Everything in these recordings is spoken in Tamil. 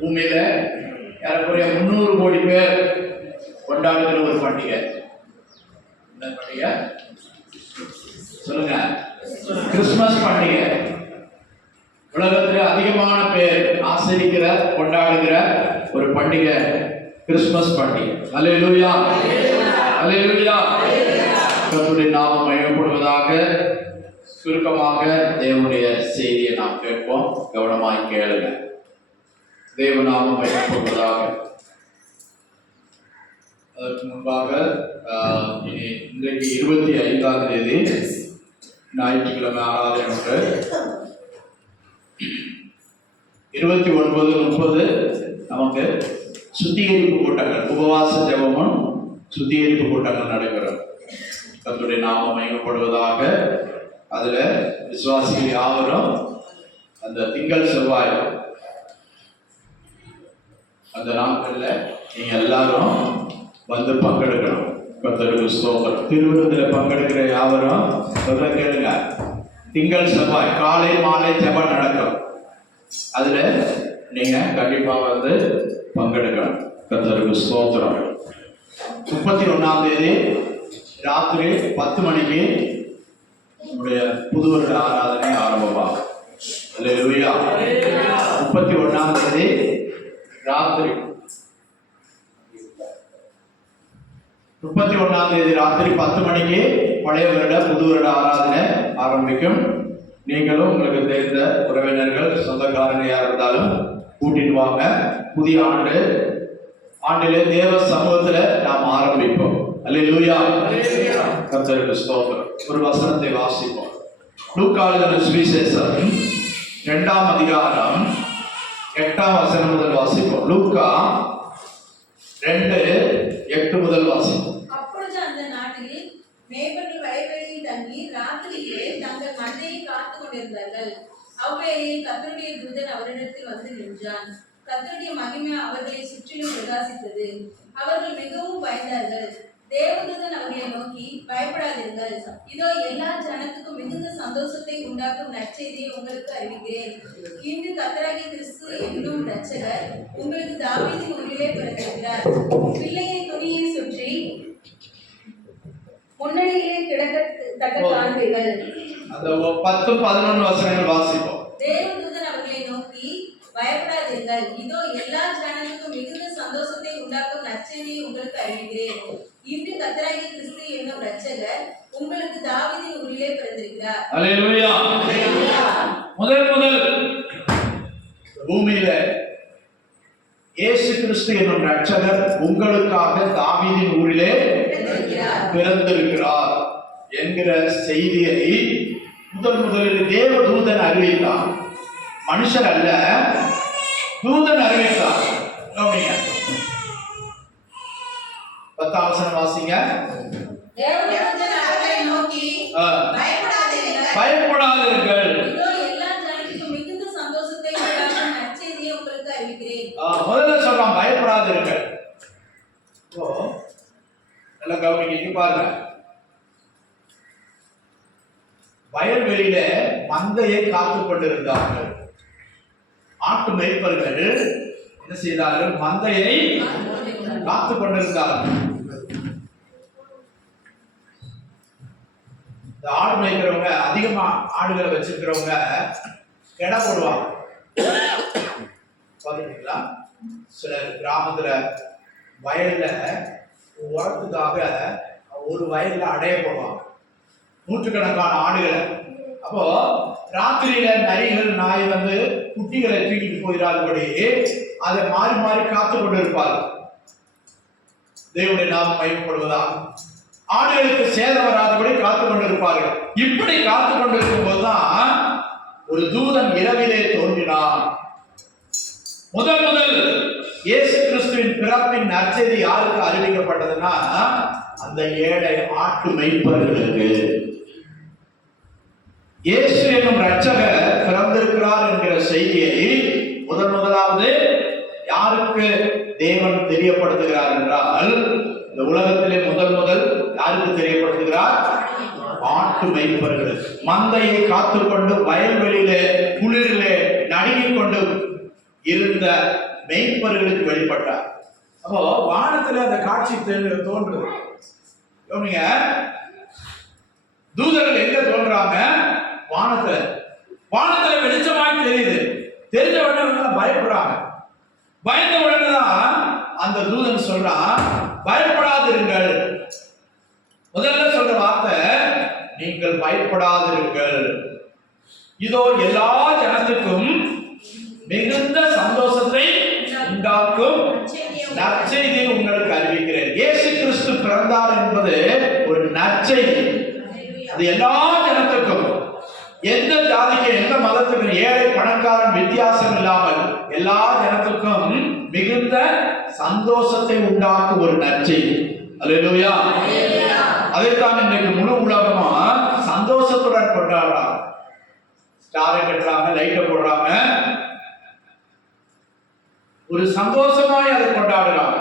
பூமியில ஏறக்குறைய 300 கோடி பேர் கொண்டாடுகிற ஒரு பண்டிகை. என்ன பண்டிகை சொல்லுங்க? கிறிஸ்துமஸ் பண்டிகை. உலகத்தில் அதிகமான பேர் ஆசரிக்கிற கொண்டாடுகிற ஒரு பண்டிகை கிறிஸ்துமஸ் பண்டிகை. அல்லேலூயா, அல்லேலூயா. கர்த்தருடைய நாமம் மகிமைப்படுவதாக. சுருக்கமாக தேவனுடைய செய்தியை நாம் கேட்போம். கவனமாய் கேளுங்க. தேவநாமம் மகிமைப்படுவதாக. அதற்கு முன்பாக இன்றைக்கு 25ஆம் தேதி ஞாயிற்றுக்கிழமை ஆராதனை ஒன்று. 29, 30 நமக்கு சுத்திகரிப்பு கூட்டங்கள், உபவாச ஜெபமும் சுத்திகரிப்பு கூட்டங்கள் நடைபெறும். கர்த்தருடைய நாமம் மகிமைப்படுவதாக. அதுல விசுவாசிகள் யாவரும் அந்த திங்கள் செவ்வாய் அந்த நாட்கள்ல நீங்க எல்லாரும் வந்து பங்கெடுக்கணும். கர்த்தருக்கு ஸ்தோத்திரம். திருவிருந்தில பங்கெடுக்கிற யாவரும் சொல்ல கேளுங்க. திங்கள் செவ்வாய் காலை மாலை ஜெபம் நடக்கும். அதுல நீங்க கண்டிப்பா வந்து பங்கெடுக்கணும். கர்த்தருக்கு ஸ்தோத்திரம். 31ஆம் தேதி ராத்திரி 10 மணிக்கு நம்முடைய புது வருட ஆராதனை ஆரம்பமாகும். அல்லேலூயா. 31ஆம் தேதி ராத்திரி 10 மணிக்கு பழைய வருட புது வருட ஆராதனை ஆரம்பிக்கும். நீங்களும் உங்களுக்கு தெரிந்த உறவினர்கள் சொந்தக்காரங்க யார் இருந்தாலும் கூட்டிட்டு வாங்க. புதிய ஆண்டிலே தேவ சமூகத்துல நாம் ஆரம்பிப்போம். அல்லேலூயா. கர்த்தருக்கு ஸ்தோத்திரம். ஒரு வசனத்தை வாசிப்போம். லூக்கா எழுதின சுவிசேஷம் 2ஆம் அதிகாரம் 8ஆம் வசனம் முதல் வாசிப்போம். லூக்கா 2:8 முதல் வாசிப்போம். அப்பொழுது அந்த நாட்டில் மேய்ப்பர்கள் வயல்வெளியில் தங்கி ராத்திரியிலே தங்கள் மந்தையை காத்துக் கொண்டிருந்தார்கள். அவ்வேளையில் கர்த்தருடைய தூதன் அவரிடத்தில் வந்து நின்றான். கர்த்தருடைய மகிமை அவர்களை சுற்றிலும் பிரகாசித்தது. அவர்கள் மிகவும் பயந்தார்கள். தேவதூதன் அவர்களை நோக்கி, பயப்படாதீர்கள், இதோ எல்லா ஜனத்துக்கும் மிகுந்த சந்தோஷத்தை உண்டாக்கும் நற்செய்தியை உங்களுக்கு அறிவிக்கிறேன். இன்று கர்த்தராகிய கிறிஸ்து என்னும் இரட்சகர் உங்களுக்கு தாவீதின் ஊரிலே பிறந்திருக்கிறார். பிள்ளையை துணியை சுற்றி முன்னணியிலே கிடக்கத்தக்க காண்பீர்கள். அந்த 10-11 வசனங்கள் வாசிப்போம். தேவதூதன் அவர்களை நோக்கி, பயப்படாதீர்கள், இதோ எல்லா ஜனங்களுக்கும் மிகுந்த சந்தோஷத்தை உண்டாக்கும் நற்செய்தியை உங்களுக்கு அறிவிக்கிறேன். இன்று கர்த்தராகிய கிறிஸ்து என்னும் இரட்சகர் உங்களுக்கு தாவீதின் ஊரிலே பிறந்திருக்கிறார். அல்லேலூயா. முதல் பூமியில இயேசு கிறிஸ்து என்னும் இரட்சகர் உங்களுக்காக தாவீதின் ஊரிலே பிறந்திருக்கிறார். என்கிற செய்தியை முதலில் தேவ தூதன் அறிவித்தான். மனுஷர் அல்ல, தூதன் அறிவித்தார். 10ஆம் வசனம் வாசிங்க. தேவதூதன் அவர்களை நோக்கி, பயப்படாதீர்கள், இதோ எல்லா ஜனங்களுக்கும் மிகுந்த சந்தோஷத்தை உண்டாக்கும் நற்செய்தியை உங்களுக்கு அறிவிக்கிறேன். முதல்ல சொல்றான் பயப்படாதீர்கள். நல்லா கவனிக்க பாருங்க. வயல்வெளியில மந்தையை காத்துக் கொண்டிருந்தார்கள். ஆட்டு மேய்ப்பர்கள் என்ன செய்தார்கள்? மந்தையை காத்துக் கொண்டிருந்தார்கள். இந்த ஆடு மேய்க்கிறவங்க, அதிகமா ஆடுகளை வச்சிருக்கிறவங்க எடை போடுவாங்க. பாத்தீங்களா? சில கிராமத்துல வயல்ல உரத்துக்காக ஒரு வயல்ல அடைய போடுவாங்க, நூற்றுக்கணக்கான ஆடுகளை. அப்போ ராத்திரியில நரிகள் நாய் வந்து குட்டிகளை தூக்கிட்டு போயிடாதபடி அதை மாறி மாறி காத்து கொண்டு இருப்பார்கள். தேவனுடைய நாமம் மகிமைப்படுவதா? ஆடுகளுக்கு சேதம் வராதபடி காத்து கொண்டிருப்பார்கள். இப்படி காத்து கொண்டிருக்கும் போதுதான் ஒரு தூதன் இரவிலே தோன்றினான். முதல் இயேசு கிறிஸ்துவின் பிறப்பின் நற்செய்தி யாருக்கு அறிவிக்கப்பட்டதுன்னா, அந்த ஏழை ஆட்டு மேய்ப்பர்களுக்கு. இயேசு என்னும் இரட்சகர் பிறந்திருக்கிறார் என்கிற செய்தியை முதலாவது யாருக்கு தேவன் தெரியப்படுத்துகிறார் என்றால், இந்த உலகத்திலே முதல் யாருக்கு தெரியப்படுத்துகிறார்? ஆட்டு மேய்ப்பர்களுக்கு. மந்தையை காத்துக்கொண்டு வயல்வெளியிலே குளிரிலே நடுங்கிக் கொண்டு இருந்த மேய்ப்பர்களுக்கு வெளிப்பட்டார். அப்போ வானத்துல அந்த காட்சி தோன்றுது. கவனிங்க, தூதர்கள் எங்க தோன்றாங்க? வானத்துல வெளிச்சமாய் தெரியுது. தெரிஞ்ச உடனே பயப்படுறாங்க. பயந்த உடனேதான் அந்த தூதன் சொல்றான், பயப்படாதிருங்கள். முதல்ல சொல்ற வார்த்தை, நீங்கள் பயப்படாதிருங்கள், இதோ எல்லா ஜனத்துக்கும் மிகுந்த சந்தோஷத்தை உண்டாக்கும் நற்செய்தியை உங்களுக்கு அறிவிக்கிறேன். இயேசு கிறிஸ்து பிறந்தார் என்பது ஒரு நற்செய்தி. அது எல்லா ஜனத்துக்கும், எந்த ஜாதிக்கு எந்த மதத்துக்கு, ஏழை பணக்காரன் வித்தியாசம் இல்லாமல் எல்லா ஜனத்துக்கும் மிகுந்த சந்தோஷத்தை உண்டாக்கும் ஒரு நற்செய்தி. அல்லேலூயா. அதைத்தான் இன்றைக்கு முழு உலகமா சந்தோஷத்துடன் கொண்டாடுறாங்க. ஸ்டாரை கட்டுறாங்க, லைட்டை போடுறாங்க, ஒரு சந்தோஷமாய் அதை கொண்டாடுறாங்க.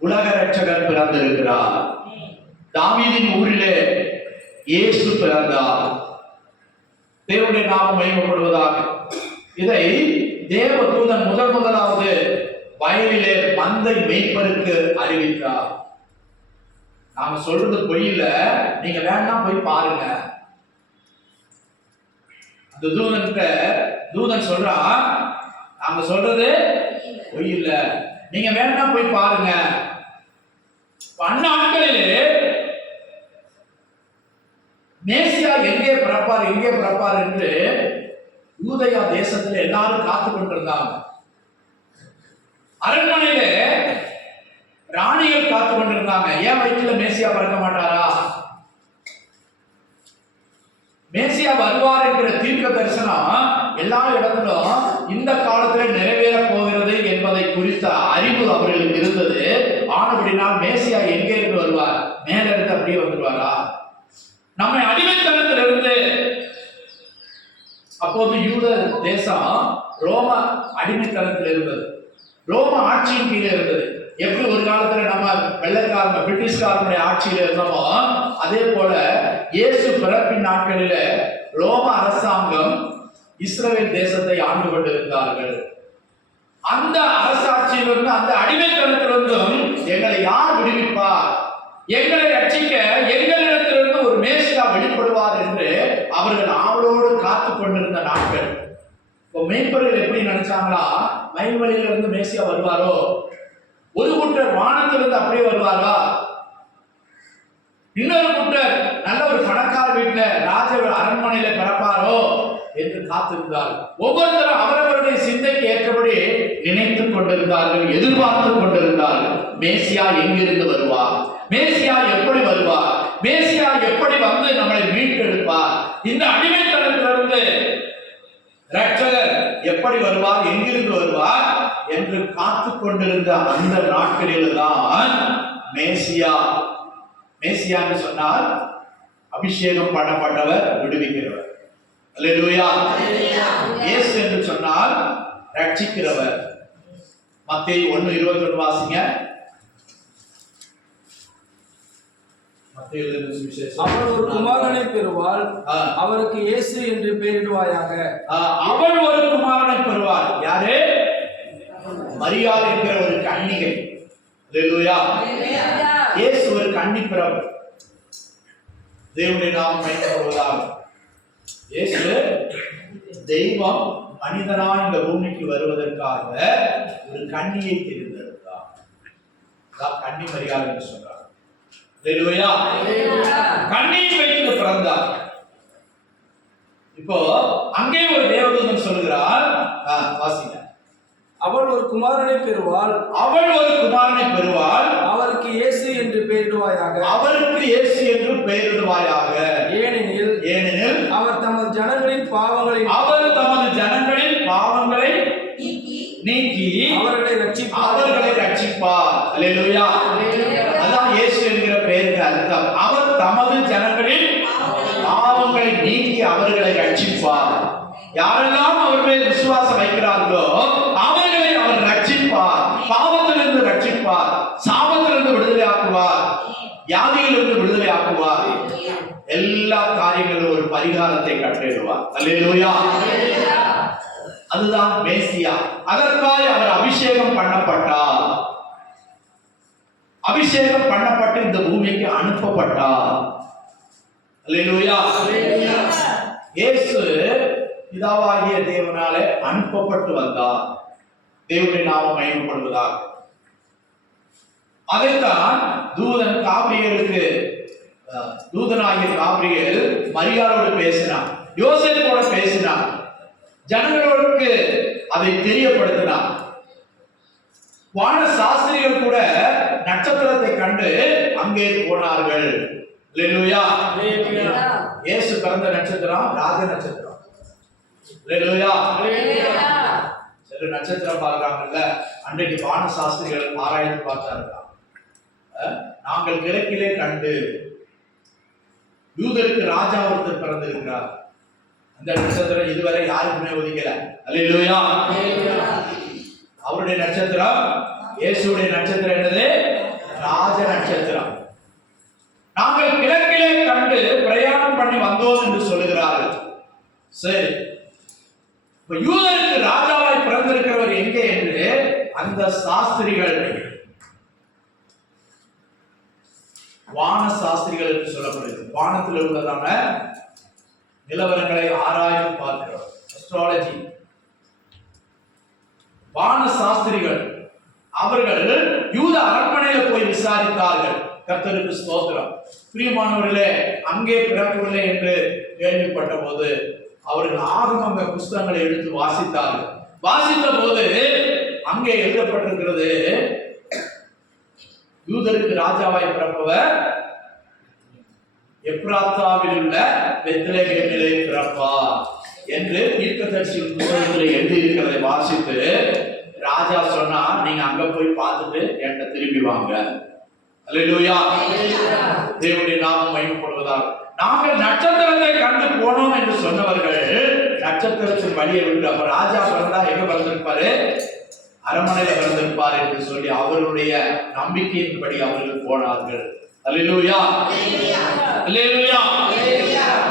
உலக இரட்சகர் பிறந்திருக்கிறார். தாவீதின் ஊரிலே இயேசு பிறந்தார். தேவனுடைய நாமம் மகிமைப்படுவதாக. இதை தேவதூதன் முதலாவது வயலிலே மந்தை மேய்ப்பருக்கு அறிவித்தார். நாம சொல்றது பொய் இல்ல, நீங்க வேணா போய் பாருங்க. அந்த தூதன் சொல்றா, நாங்க சொல்றது பொய் இல்ல, நீங்க வேணா போய் பாருங்க. அந்நாட்களிலே மேசியா எங்கே பிறப்பார் என்று யூதேயா தேசத்துல எல்லாரும் காத்து கொண்டிருந்தாங்க. அரண்மனையில ராணிகள் காத்து கொண்டிருந்தாங்க. ஏன் வயிற்றுல மேசியா பிறக்க மாட்டாரா? மேசியா வருவார் என்கிற தீர்க்க தரிசனம் எல்லா இடத்திலும் இந்த காலத்துல நிறைவேற போகிறது என்பதை குறித்த அறிவு அவர்களுக்கு இருந்தது. ஆனபடினால் மேசியா எங்கே இருந்து வருவார்? மேல இருந்து அப்படியே வந்துடுவாரா? நம்மை அடிமைத்தனத்திலிருந்து, அப்போது யூத தேசம் ரோம அடிமைத்தனத்தில் இருந்தது, ரோம ஆட்சியின் கீழே இருந்தது. எப்படி ஒரு காலத்துல நம்ம வெள்ளைக்காரங்க பிரிட்டிஷ்காரனுடைய ஆட்சியில இருந்தோமோ, அதே போல இயேசு பிறப்பின் நாட்களில ரோம அரசாங்கம் இஸ்ரவேல் தேசத்தை ஆண்டு கொண்டிருந்தார்கள். அந்த அரசாட்சியிலிருந்து, அந்த அடிமைத்தனத்திலிருந்தும் எங்களை யார் விடுவிப்பார்? எங்களை ரட்சிக்க எங்களிடத்திலிருந்து ஒரு மேசியா வெளிப்படுவார் என்று அவர்கள் ஆவலோடு காத்து கொண்டிருந்த நாட்கள். இப்போ மேய்ப்பர்கள் எப்படி நினைச்சாங்களா, வயல்வெளியில இருந்து மேசியா வருவாரோ, ஒரு கூட்டர் வானத்திலிருந்து அப்படியே வருவாரா, இன்னொரு கூட்டர் நல்ல ஒரு பணக்கார வீட்டுல ராஜ அரண்மனையில பிறப்பாரோ என்று காத்திருந்தார்கள். ஒவ்வொருத்தரும் அவரவருடைய சிந்தைக்கு ஏற்றபடி நினைத்துக் கொண்டிருந்தார்கள், எதிர்பார்த்து கொண்டிருந்தார்கள். மேசியா எங்கிருந்து வருவார்? மேசியா எப்படி வருவார்? மேசியா எப்படி வந்து நம்மளை மீட்டெடுப்பார், இந்த அடிமைத்தனத்திலிருந்து இரட்சகர் எப்படி வருவார், எங்கிருந்து வருவார் என்று காத்து கொண்டிருந்த அந்த நாட்களில்தான் மேசியான்னு சொன்னால் அபிஷேகம் பண்ணப்பட்டவர், விடுவிக்கிறவர். அல்லேலூயா. இயேசு என்று சொன்னால் ரட்சிக்கிறவர். மத்தேயு 1:21 வாசிங்க. அவள் ஒரு குமாரனை பெறுவாள், அவருக்கு இயேசு என்று பெயரிடுவாயாக. அவள் ஒரு குமாரனை பெறுவாள். யாரு? மரியாள் என்கிற ஒரு கன்னிகை. அல்லேலூயா. இயேசு ஒரு கன்னி பிறப்பு. தேவனுடைய நாமம் மகிமைப்படுவதாக. இயேசு தெய்வம் மனிதனாய் இந்த பூமிக்கு வருவதற்காக ஒரு கன்னியை தெரிந்தெடுத்தார். கன்னி மரியாள் என்று சொல்றார். அல்லேலூயா. கன்னியை வைத்து பிறந்தார். இப்போ அங்கே ஒரு தேவதூதன் சொல்கிறார், வாசிங்க. அவள் ஒரு குமாரனை பெறுவாள், அவள் ஒரு குமாரனை பெறுவாள், அவருக்கு இயேசு என்று பெயரிடுவாயாக. அவருக்கு இயேசு என்று பெயரிடுவாயாக. ஏனெனில் அவர் தமது ஜனங்களின் பாவங்களை நீக்கி அவர்களை ரட்சிப்பார். அல்லேலூயா. அதான் இயேசு என்கிற பெயருக்கு அர்த்தம். அவர் தமது ஜனங்களின் பாவங்களை நீக்கி அவர்களை ரட்சிப்பார். யாரெல்லாம் அவர் மேல் விசுவாசம் வைக்கிறார்களோ அவர்களை அவர் ரட்சிப்பார். பாவத்திலிருந்து ரட்சிப்பார், சாபத்திலிருந்து விடுதலை ஆக்குவார், வியாதியிலிருந்து விடுதலை ஆக்குவார். எல்லா காரியங்களும் ஒரு பரிகாரத்தை கட்டிடுவார். அல்லேலூயா. அதுதான் மேசியா. அதற்காக அவர் அபிஷேகம் பண்ணப்பட்டார். அபிஷேகம் பண்ணப்பட்டு இந்த பூமிக்கு அனுப்பப்பட்டார். அல்லேலூயா. இயேசு பிதாவாகிய தேவனாலே அனுப்பப்பட்டு வந்தார். தேவனுடைய நாமம் மகிமைப்படுவதாக. அதைத்தான் தூதன் காபிரியலுக்கு, தூதனாகிய காபிரியல் மரியாளோடு பேசினார், யோசேப்போட பேசினார், ஜனங்களுக்கு அதை தெரியப்படுத்தினார். வான சாஸ்திரிகள் கூட நட்சத்திரத்தை கண்டு அங்கே போனார்கள். அல்லேலூயா. இயேசு பிறந்த நட்சத்திரம் ராஜ நட்சத்திரம். அல்லேலூயா. சில நட்சத்திரம் பார்க்கறாங்கல்ல, அன்றைக்கு வான சாஸ்திரிகள் ஆராய்ந்து பார்த்தார்கள். நாங்கள் கிழக்கிலே கண்டு யூதருக்கு ராஜா ஒருத்தர் பிறந்திருக்கிறார். அந்த நட்சத்திரம் இதுவரை யாருக்குமே ஒதுக்கல. அல்லேலூயா. அவருடைய நட்சத்திரம், இயேசுடைய நட்சத்திரம் என்னது? ராஜ நட்சத்திரம். நாங்கள் கிழக்கிலே கண்டு பிரயாணம் பண்ணி வந்தோம் என்று சொல்லுகிறார்கள். சரி, இப்ப யூதருக்கு ராஜாவாய் பிறந்திருக்கிறவர் எங்கே என்று அந்த சாஸ்திரிகள், வான சாஸ்திரிகள் என்று சொல்லப்படுகிறது. வானத்தில் உள்ளதான நிலவரங்களை ஆராய்ந்து பார்க்கிறோம், அஸ்ட்ராலஜி. வான சாஸ்திரிகள் அவர்கள் யூத அரண்மனையில் போய் விசாரித்தார்கள். கர்த்தருக்கு ஸ்தோத்திரம். பிரியமானவர்களே, அங்கே பிறக்கவில்லை என்று கேள்விப்பட்ட போது அவர்கள் ஆகமங்க புஸ்தகங்களை எடுத்து வாசித்தார்கள். வாசித்த போது அங்கே எழுதப்பட்டிருக்கிறது, யூதருக்கு ராஜாவாய் பிறப்பவர் எப்ராத்தாவில் உள்ள பெத்லகேமிலே பிறப்பார் என்று தீர்க்கதரிசி புத்தகத்தில் எழுதியிருக்கிறதை வாசித்து ராஜா சொன்னா, நீங்க அங்க போய் பார்த்துட்டு என்கிட்ட திரும்பி வாங்க. அல்லேலூயா. தேவனுடைய நாமம் மகிமைப்படுவதாக. நாங்கள் நட்சத்திரத்தை கண்டு போனோம் என்று சொன்னவர்கள் நட்சத்திரத்தின் வழியை விட்டு, அப்ப ராஜா பிறந்தா எங்க பிறந்திருப்பாரு? அரண்மனையில பிறந்திருப்பார் என்று சொல்லி அவருடைய நம்பிக்கையின்படி அவர்கள் போனார்கள். அல்லேலூயா. அல்லேலூயா.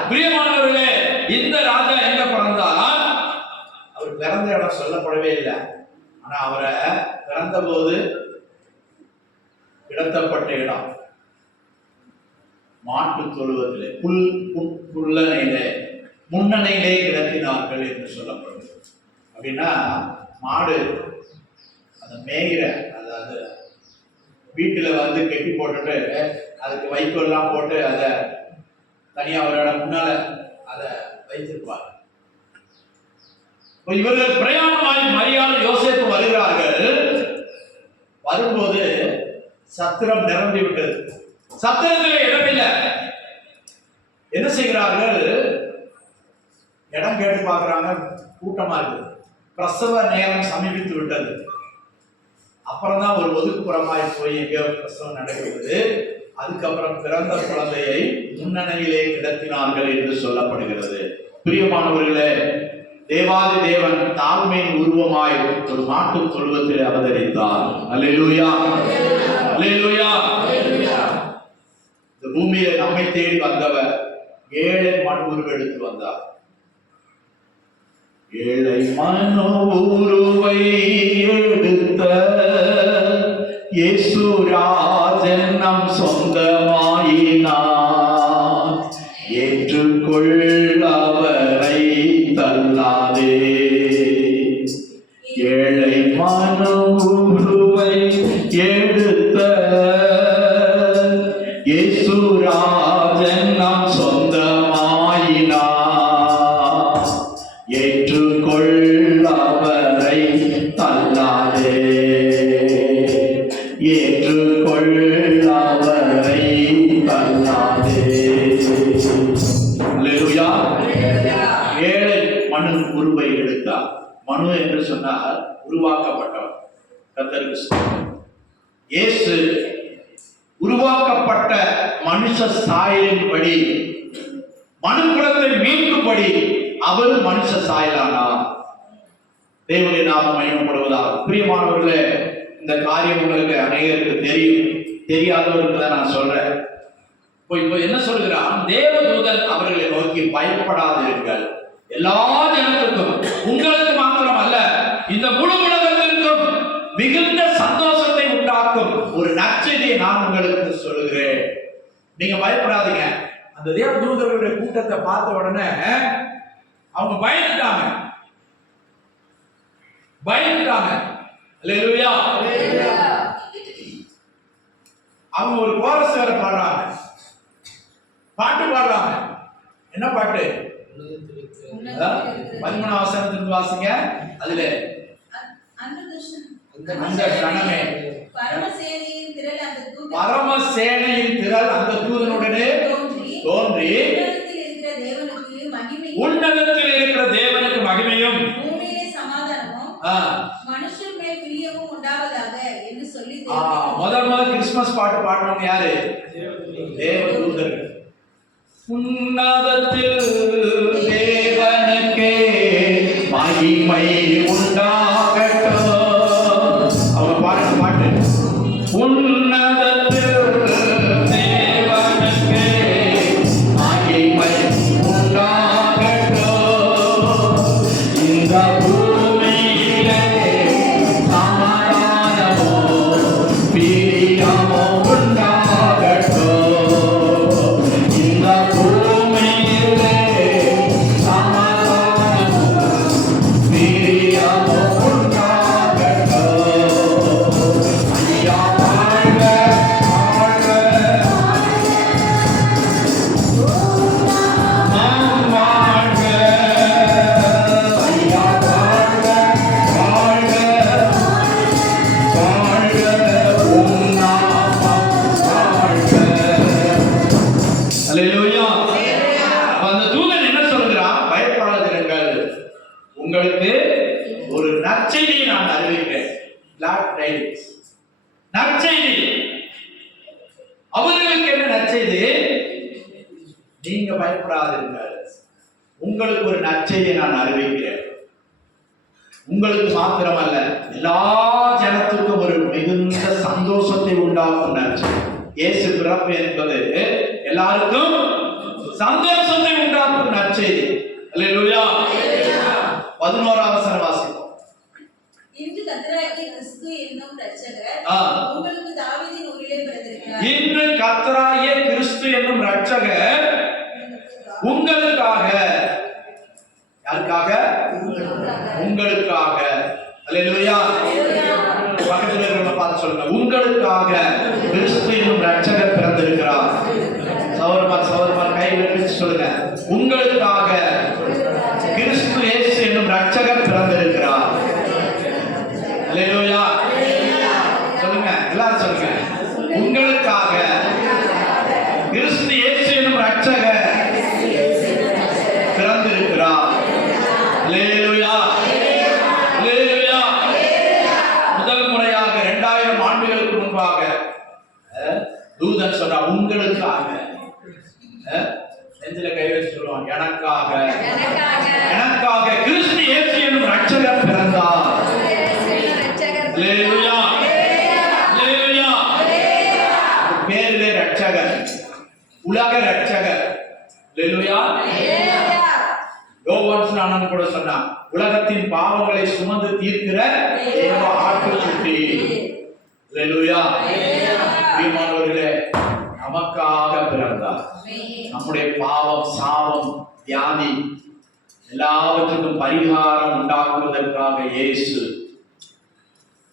பிரியமானவர்களே, இந்த ராஜா எங்க பிறந்தார்? அவர் பிறந்த இடம் சொல்லப்படவே இல்லை. ஆனா அவரை பிறந்த போது கிடத்தப்பட்ட இடம் மாட்டு தொழுவத்திலே, புல்லணையிலே, முன்னணையிலே கிடத்தினார்கள் என்று சொல்லப்படுது. அப்படின்னா மாடு அதை மேய்கிற, அதாவது வீட்டுல வந்து கெட்டி போட்டுட்டு அதுக்கு வைக்கோல்லாம் போட்டு அதை தனியா ஒரு இடம் முன்னால அதை வைத்திருப்பார். இவர்கள் பிரயாணமாய் மரியாதை யோசேப்பு வருகிறார்கள். வரும்போது சத்திரம் நிரம்பி விட்டது. சத்திரத்திலே இடமில்லை. என்ன செய்கிறார்கள்? இடம் கேட்டு பார்க்கிறாங்க, கூட்டமா இருக்கு. பிரசவ நேரம் சமீபித்து விட்டது. அப்புறம் தான் ஒரு ஒதுக்குப்புறமாய் போய் எங்கேயோ பிரசவம் நடக்கிறது. அதுக்கப்புறம் பிறந்த குழந்தையை முன்னணியிலே கிடத்தினார்கள் என்று சொல்லப்படுகிறது. பிரியமானவர்களே, தேவாதி தேவன் தாழ்மையின் உருவமாய் ஒரு மாட்டு தொழுவத்தில் அவதரித்தார். அல்லேலூயா, அல்லேலூயா. இந்த பூமியில நம்மை தேடி வந்தவர் ஏழை மனு உருவெடுத்து வந்தார். ஏழை மனு உருவை எடுத்த இயேசுராஜன் நம் சொந்தமாயினார். ஏற்றுக்கொள்ளவரை தள்ளாதே. ஏழை மனு உருவை எடுத்த இயேசுராஜன் நம் சொந்தமாயினார். ஏற்றுக்கொள்ளவரை தள்ளாதே. ஏற்றுக்கொள்ளவரை தள்ளாதே. அல்லேலூயா. ஏழை மனு உருவை எடுத்தார். மனு என்று சொன்னால் உருவாக்கப்பட்டவர். கர்த்தருக்கு ஸ்தோத்திரம். இயேசு உருவாக்கப்பட்ட மனுஷ சாயலின்படி மனுக்குலத்தை மீட்கும்படி அவர் மனுஷ சாயலானார். தேவனுடைய நாமம் மகிமைப்படுவதாக. பிரியமானவர்களே, இந்த காரியம் உங்களுக்கு அநேகருக்கு தெரியும். தெரியாதவருக்கு தான் நான் சொல்றேன். இப்போ என்ன சொல்கிறான்? தேவதூதன் அவர்களை நோக்கி பயப்படாதிருங்கள். எல்லா ஜனத்துக்கும், உங்களுக்கு மாத்திரம் அல்ல, இந்த முழு உலகத்திற்கும் மிகுந்த சந்தோஷத்தை உண்டாக்கும் ஒரு நற்செய்தியை நான் உங்களுக்கு சொல்லுகிறேன். நீங்க பயப்படாதீங்க. அந்த தேவதூதர்களுடைய கூட்டத்தை பார்த்த உடனே அவங்க பயந்துட்டாங்க. அல்லேலூயா. அவங்க ஒரு கோரஸ் வேற பாடுறாங்க, பாட்டு பாடுறாங்க. என்ன பாட்டு? 13 வசனத்திலிருந்து வாசிங்க. அதுல அந்த கணமே பரமசேனையின் திரள் அந்த தூதனுடனே தோன்றி உன்னதத்தில் இருக்கிற தேவனுக்கு மகிமையும் மனுஷர் மேல் பிரியமும் உண்டாவதாக என்று சொல்லி முதல் கிறிஸ்துமஸ் பாட்டு பாடுறவங்க யாரு? தேவதூதர்கள். உன்னதத்தில் தேவனுக்கே மகிமை உண்டாகட்டும். அவங்க பாடுற பாட்டு உன்னதத்தில் தேவனுக்கே மகிமை உண்டாகட்டும். இந்த பூமியிலே சமாதானமோ பிரியமோ உண்டாகட்டும். இந்த பூமியிலே சமாதானமோ பிரியமோ உண்டாகட்டும். ஐயா வாழ்க, வாழ்க, நாம் வாழ்க. ஐயா வாழ்க, வாழ்க, வாழ்க, உம் நாமம் வாழ்க. அல்லேலூயா. அந்த தூதன் என்ன சொல்கிறான்? பயப்படாதிருங்கள், உங்களுக்கு ஒரு நற்செய்தியை நான் அறிவிக்கிறேன். Glad tidings. நற்செய்தி. அவர்களுக்கு என்ன நற்செய்தி? நீங்க பயப்படாதிருங்கள், உங்களுக்கு ஒரு நற்செய்தியை நான் அறிவிக்கிறேன். உங்களுக்கு மாத்திரமல்ல, எல்லா ஜனத்துக்கும் ஒரு மிகுந்த சந்தோஷத்தை உண்டாக்கும் நற்செய்தி. இயேசு பிறப்பு என்பது எல்லாருக்கும் சந்தோஷத்தை உண்டாக்கும் நற்செய்தி. அல்லேலூயா. 11 வசனம் வாசிப்போம். இன்று கர்த்தராகிய கிறிஸ்து என்னும் இரட்சகர் உங்களுக்கு தாவீதின் ஊரிலே பிறந்திருக்கிறார். இன்று கர்த்தராகிய கிறிஸ்து என்னும் இரட்சகர் உங்களுக்காக, யாருக்காக? உங்களுக்காக. அல்லேலூயா. பக்கத்துல இருக்கிறவங்க பார்த்து சொல்லுங்க, உங்களுக்காக கிறிஸ்து என்னும் இரட்சகர் பிறந்திருக்கிறார். சகோதரமார் கைகளை பிடிச்சு சொல்லுங்க, உங்களுக்காக கிறிஸ்து இயேசு என்னும் இரட்சகர் பிறந்திருக்கிறார். அல்லேலூயா. சொல்லுங்க, எல்லாரும் சொல்லுங்க, உங்களுக்காக இரட்சகர் பிறந்திருக்கிறார். அல்லேலூயா, அல்லேலூயா. முதல் முறையாக 2000 ஆண்டுகளுக்கு முன்பாக தூதன் சொன்னா உங்களுக்காக, நெஞ்சில கை வச்சு சொல்லுவான், எனக்காக எனக்காக கிறிஸ்து இயேசு என்னும் இரட்சகர் பிறந்தார். அல்லேலூயா, அல்லேலூயா. பேரிலே இரட்சகர், உலக இரட்சகர். அல்லேலூயா. யோவான் ஸ்நானன் கூட சொன்னான், உலகத்தின் பாவங்களை சுமந்து தீர்க்கிற தேவ ஆட்டுக்குட்டி. அல்லேலூயா. பிரியமானவர்களே, நமக்காக பிறந்தார். நம்முடைய பாவம், சாபம், வியாதி எல்லாவற்றுக்கும் பரிகாரம் உண்டாக்குவதற்காக இயேசு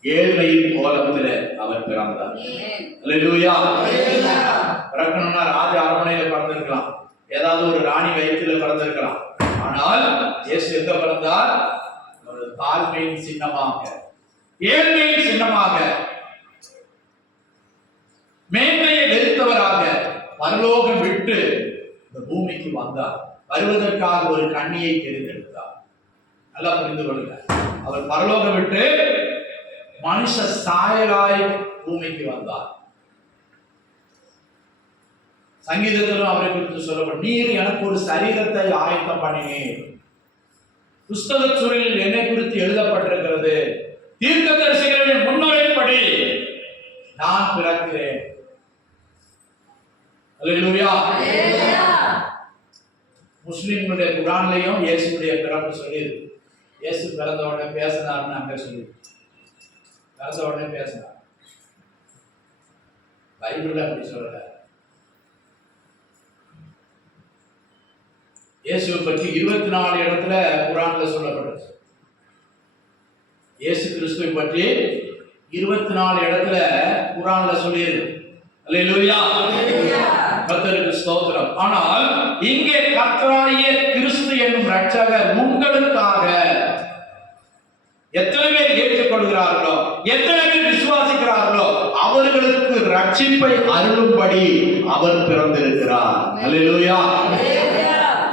ஏழ்மையின் கோலத்தில் அவர் பிறந்தார். அல்லேலூயா. பிறக்கணும்னா ராஜ அரண்மனையில பிறந்திருக்கலாம், ஏதாவது ஒரு ராணி வயிற்றில பிறந்திருக்கலாம். ஆனால் இயேசு எங்க பிறந்தார்? ஒரு தாழ்மையின் சின்னமாக, ஏழ்மையின் சின்னமாக, மேன்மையை வெறுத்தவராக பரலோகம் விட்டு இந்த பூமிக்கு வந்தார். வருவதற்காக ஒரு கன்னியை தெரிந்தெடுத்தார். நல்லா புரிந்து கொள்ளுங்க. அவர் பரலோகம் விட்டு மனுஷ சாயலாய் பூமிக்கு வந்தார். சங்கீதத்திலும் அவரை குறித்து சொல்லப்படும், நீர் எனக்கு ஒரு சரீரத்தை ஆயத்தம் பண்ணினீர், புஸ்தக சுருளில் என்னை குறித்து எழுதப்பட்டிருக்கிறது, தீர்க்கதரிசிகளின் முன்னுரைப்படி நான் பிறக்கிறேன். அல்லேலூயா. முஸ்லிம்களுடைய குர்ஆன்லயும் இயேசுடைய பிறப்பு சொல்லி, இயேசு பிறந்த உடனே பேசினார்னு அங்க சொல்லி, பிறந்த உடனே பேசினார். பைபிள்ல அப்படி சொல்லல. இயேசுவை பற்றி 24 இடத்துல குர்ஆன்ல சொல்லப்பட்டது. இயேசு கிறிஸ்துவை பற்றி 24 இடத்துல குர்ஆன்ல சொல்லியிருக்கு. அல்லேலூயா, கர்த்தருக்கு ஸ்தோத்திரம். ஆனால் இங்கே கர்த்தராகிய கிறிஸ்து என்னும் இரட்சகர் உங்களுக்காக எத்தனை பேர் ஏற்றுக்கொள்கிறார்களோ, எத்தனை பேர் விசுவாசிக்கிறார்களோ அவர்களுக்கு ரட்சிப்பை அருளும்படி அவர் பிறந்திருக்கிறார். அல்லேலூயா.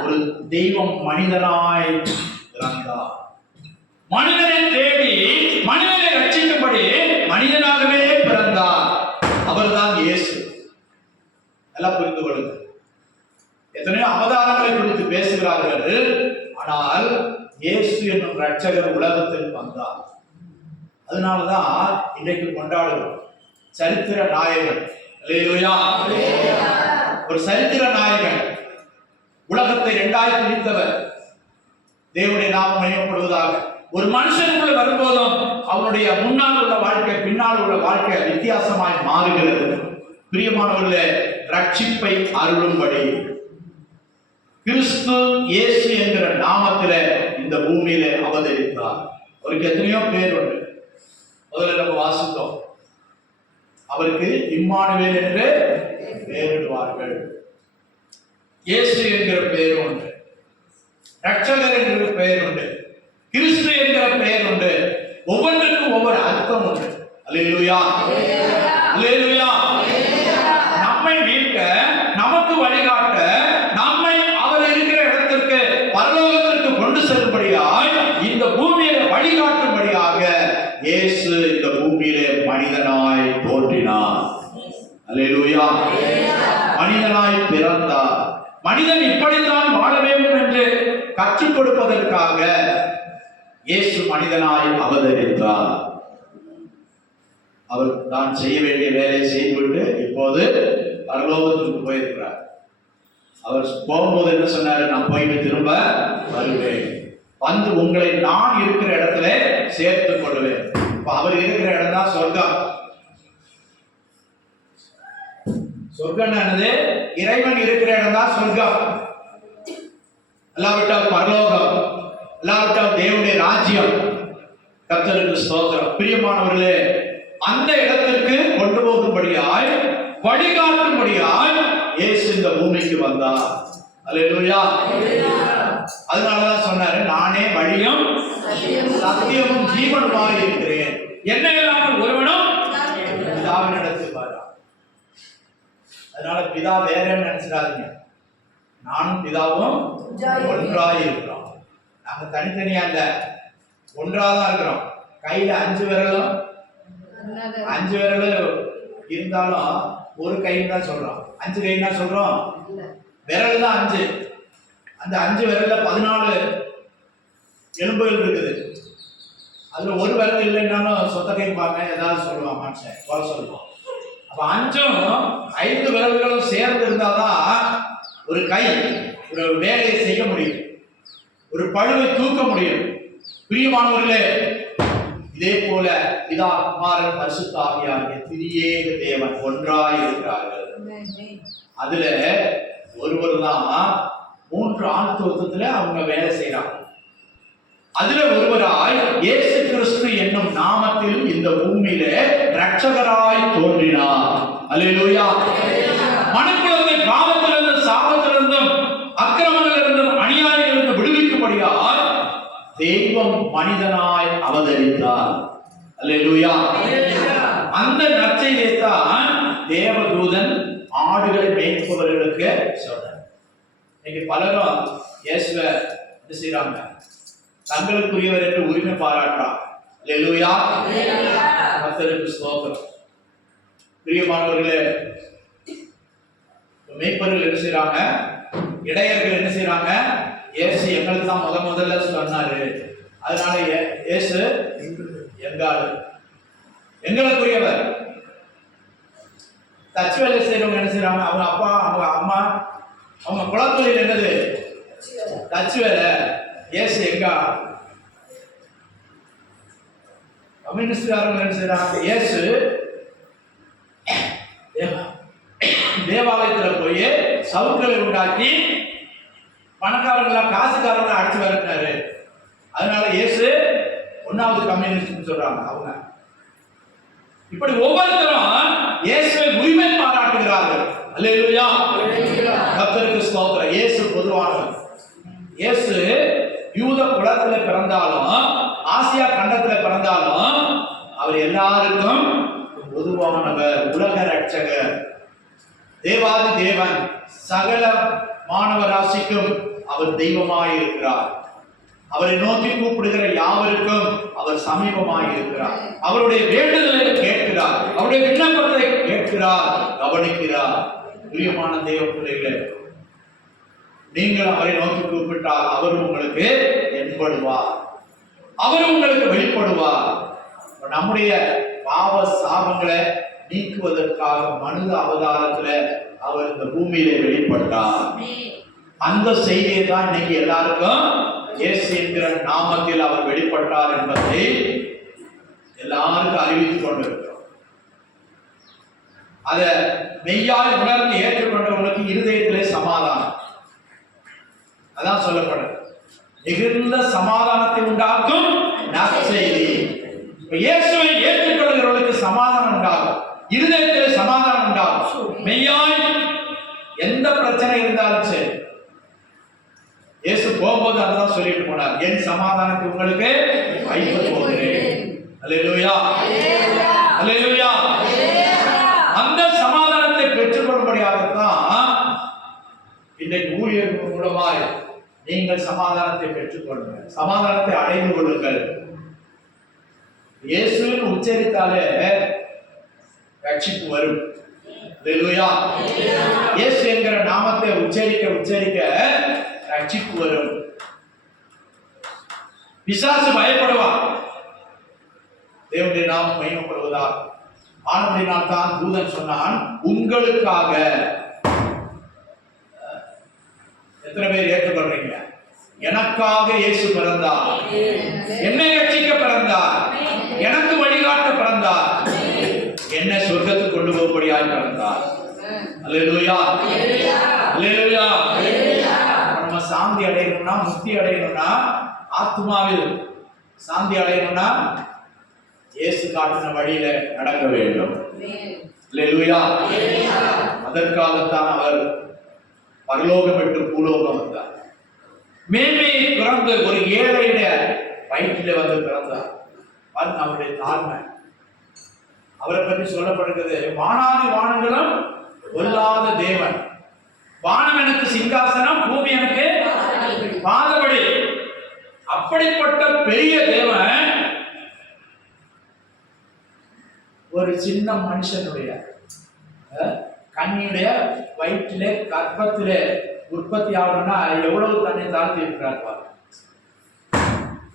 ஒரு தெய்வம் மனிதனாய் பிறந்தார். மனிதனை தேடி மனிதனை ரட்சிக்கும்படி மனிதனாகவே பிறந்தார். அவர்தான் இயேசு. நல்லா புரிந்து கொள்ளுங்க. எத்தனையோ அவதாரங்களை குறித்து பேசுகிறார்கள், ஆனால் இயேசு என்னும் இரட்சகர் உலகத்தில் வந்தார். அதனாலதான் இன்றைக்கு கொண்டாடுவோம் சரித்திர நாயகன். அல்லேலூயா. ஒரு சரித்திர நாயகன், உலகத்தை 2ஆய் பிரித்தவர். தேவனுடைய நாமம் மகிமைப்படுவதாக. ஒரு மனுஷனுக்குள்ள வரும்போதும் அவனுடைய முன்னால் உள்ள வாழ்க்கை, பின்னால் உள்ள வாழ்க்கை வித்தியாசமாய் மாறுகிறது. பிரியமானவர்களே, ரட்சிப்பை அருளும்படி கிறிஸ்து இயேசு என்கிற நாமத்தில இந்த பூமியில அவதரித்தார். அவருக்கு எத்தனையோ பேர் உண்டு. முதல்ல நம்ம வாசித்தோம், அவருக்கு இம்மானுவேல் என்று பெயரிடுவார்கள். இயேசு என்கிற பெயர் உண்டு, ரட்சகர் என்கிற பெயர் உண்டு, கிறிஸ்து என்கிற பெயர் உண்டு. ஒவ்வொன்றுக்கும் ஒவ்வொரு அர்த்தம் உண்டு. அல்லேலூயா, அல்லேலூயா. நம்மை மீட்க, நமக்கு வழிகாட்ட, நம்மை அவர் இருக்கிற இடத்திற்கு பரலோகத்திற்கு கொண்டு செல்லும்படியாய், இந்த பூமியில வழிகாட்டும்படியாக இயேசு இந்த பூமியிலே மனிதனாய் தோன்றினார். அல்லேலூயா. மனிதனாய் பிறந்தார். மனிதன் இப்படித்தான் வாழ வேண்டும் என்று கற்றுக் கொடுப்பதற்காக இயேசு மனிதனாய் அவதரித்தார். அவர் தான் செய்ய வேண்டிய வேலையை செய்துவிட்டு இப்போது பரலோகத்திற்கு போயிருக்கிறார். அவர் போகும்போது என்ன சொன்னாரு? நான் போயிட்டு திரும்ப வருவேன், வந்து உங்களை நான் இருக்கிற இடத்துல சேர்த்துக் கொள்வேன். இப்ப அவர் இருக்கிற இடம் தான் சொர்க்கம். சொர்க்கம் என்னது? இறைவன் இருக்கிற இடம் தான் சொர்க்கம். எல்லாவிட்டால் பரலோகம், எல்லாவிட்டால் தேவனுடைய ராஜ்யம். கர்த்தருக்கு ஸ்தோத்திரம். பிரியமானவர்களே, அந்த இடத்திற்கு கொண்டு போகும்படியாய், வழிகாட்டும்படியாய் இயேசு இந்த பூமிக்கு வந்தார். அல்லேலூயா. அதனாலதான் சொன்னாரு, நானே வழியும் சத்தியமும் ஜீவனுமாய் இருக்கிறேன், என்னை இல்லாமல் ஒருவனும் பிதாவினிடத்தில் வரான். அதனால பிதா வேறன்னு நினைச்சிடாதீங்க. நானும் பிதாவும் ஒன்றாய் இருக்கிறோம். நாங்க தனித்தனியா இல்ல, ஒன்றாதான் இருக்கிறோம். கையில 5 விரலும் 5 விரலும் இருந்தாலும் ஒரு கைன்னு தான் சொல்றோம். 5 கைன்னு தான் சொல்றோம். விரல் தான் 5. அந்த 5 விரல்ல 14 எலும்புகள் இருக்குது. அதுல ஒரு விரல் இல்லைன்னாலும் சொத்த கைப்பாங்க, ஏதாவது சொல்லுவான் மனுஷன், குறை சொல்லுவான். அப்ப 5 விரல்களும் சேர்ந்து இருந்தாதான் ஒரு கை ஒரு வேலையை செய்ய முடியும், ஒரு பழுவை தூக்க முடியும். பிரியமானவர்களே, இதே போல பிதா குமாரன் பரிசுத்த ஆவியாகிய திரியேக தேவன் ஒன்றாய் இருக்கிறார்கள். அதுல ஒருவர் தான் 3 ஆழ்த்துவத்துல அவங்க வேலை செய்யறாங்க. அதுல ஒருவராய் இயேசு கிறிஸ்து என்னும் நாமத்தில் இந்த பூமியில இரட்சகராய் தோன்றினார். அல்லேலூயா. மனுக்குலத்தை பாவத்திலிருந்தும் சாபத்திலிருந்தும் அக்கிரமங்களிலிருந்தும் அநியாயங்களிலிருந்தும் விடுவிக்கும்படியாய் தெய்வம் மனிதனாய் அவதரித்தார். அல்லேலூயா. அந்த நற்செய்தியை தான் தேவதூதன் ஆடுகளை மேய்ப்பவர்களுக்கு சொன்னார். இன்னைக்கு பலரும் இயேசுவை என்ன செய்யறாங்க, தங்களுக்குரியவர் என்று உரிமை பாராட்டுறாங்க. அல்லேலூயா. கர்த்தருக்கு ஸ்தோத்திரம். பிரியமானவர்களே, மேய்ப்பர்கள் என்ன செய்யறாங்க, இடையர்கள் என்ன செய்யறாங்க, இயேசு எங்களுக்கு தான் முதல்ல சொன்னாரு, அதனால இயேசு எங்களுக்குரியவர். தச்சு வேலை செய்யறவங்க என்ன செய்யறாங்க, அவங்க அப்பா அவங்க அம்மா அவங்க குலத்தொழில் என்னது, தச்சு வேலை. இயேசு எங்க கம்யூனிஸ்ட்காரங்க என்ன செய்யறாங்க, இயேசு தேவாலயத்துல போய் சவுக்களை உண்டாக்கி பணக்காரங்களா காசுக்காரங்களை அடிச்சு வரட்டாரு. அதனால இயேசு 1வது கம்யூனிஸ்ட் சொல்றாங்க அவங்க. இப்படி ஒவ்வொருத்தரும் இயேசுவை உரிமை பாராட்டுகிறார்கள். அல்லேலூயா. கர்த்தருக்கு ஸ்தோத்திரம். இயேசு பொதுவானவர். இயேசு யூத குலத்துல பிறந்தாலும் ஆசியா கண்டத்துல பிறந்தாலும் அவர் எல்லாருக்கும் பொதுவானவர், உலக ரட்சகர், தேவாதி தேவன், சகல மானவ ராசிக்கும் அவர் தெய்வமாய் இருக்கிறார். அவரை நோக்கி கூப்பிடுகிற யாவருக்கும் அவர் சமீபமாய் இருக்கிறார். அவருடைய வேண்டுதலை கேட்கிறார், அவருடைய விண்ணப்பத்தை கேட்கிறார், கவனிக்கிறார். பிரியமான தேவ பிள்ளைகளே, நீங்கள் அவரை நோக்கி கூப்பிட்டால் அவர் உங்களுக்கு தென்படுவார், அவர் உங்களுக்கு வெளிப்படுவார். நம்முடைய பாவ சாபங்களை நீக்குவதற்காக மனித அவதாரத்துல அவர் இந்த பூமியில வெளிப்பட்டார். அந்த செய்தியை தான் இன்னைக்கு எல்லாருக்கும் இயேசு என்கிற நாமத்தில் அவர் வெளிப்பட்டார் என்பதை எல்லாருக்கும் அறிவித்துக் கொண்டிருக்கிறோம். அத மெய்யாய் உணர்ந்து ஏற்றுக்கொண்டவர்களுக்கு இருதயத்திலே சமாதானம். அதான் சொல்லப்படுது, மிகுந்த சமாதானத்தை உண்டாக்கும் நற்செய்தி. இயேசுவை ஏற்றுக்கொள்கிறவர்களுக்கு சமாதானம் உண்டாகும், இருதயத்தில் சமாதானம் உண்டாகும். மெய்யாய் எந்த பிரச்சனை இருந்தாலும் சரி, இயேசு போகும்போது அதான் சொல்லிட்டு போனார், என் சமாதானத்தை உங்களுக்கு வைத்து போகிறேன். அல்லேலூயா. அல்லேலூயா. அந்த சமாதானத்தை பெற்றுக்கொள்ளும்படியாகத்தான் இன்றைக்கு ஊழியர்கள் மூலமாய் நீங்கள் சமாதானத்தை பெற்றுக்கொள்ளுங்கள், சமாதானத்தை அடைந்து கொள்ளுங்கள். இயேசுவின் உச்சரித்தாலே ரட்சிப்பு வரும். அல்லேலூயா. இயேசு என்கிற நாமத்தை உச்சரிக்க உச்சரிக்க ரட்சிப்பு வரும். பிசாசு பயப்படுவான். தேவனுடைய நாமம் மகிமைப்படுவதா. ஆனபடினால் தான் தூதன் சொன்னான், உங்களுக்காக. எத்தனை பேர் ஏற்றுக்கொள்றீங்க? எனக்காக இயேசு பிறந்தார், என்னை ரட்சிக்க பிறந்தார், எனக்கு வழிகாட்ட பிறந்தார், என்னை சொர்க்கத்துக்கு கொண்டு போகும்படியாய் பிறந்தார். அல்லேலூயா. அல்லேலூயா. நம்ம சாந்தி அடையணும்னா, முக்தி அடையணும்னா, ஆத்மாவில் சாந்தி அடையணும்னா இயேசு காட்டின வழியில நடக்க வேண்டும். அல்லேலூயா. அதற்காகத்தான் அவர் பரலோகம் விட்டு பூலோகம் வந்தார். மேன்மையை பிறந்து ஒரு ஏழையிட வயிற்றில வந்து பிறந்தார். பாருங்க அவருடைய தாழ்மை. அவரை பற்றி சொல்லப்படுகிறது, வானாதி வானங்களும் கொல்லாத தேவன், வானம் எனக்கு சிங்காசனம், பூமி எனக்கு பாதபடி. அப்படிப்பட்ட பெரிய தேவன் ஒரு சின்ன மனுஷனுடைய கண்ணியுடைய வயிற்றிலே கர்ப்பத்திலே உற்பத்தி ஆகணும்னா எவ்வளவு தன்னை தாழ்த்தி இருக்கிறார் பாரு.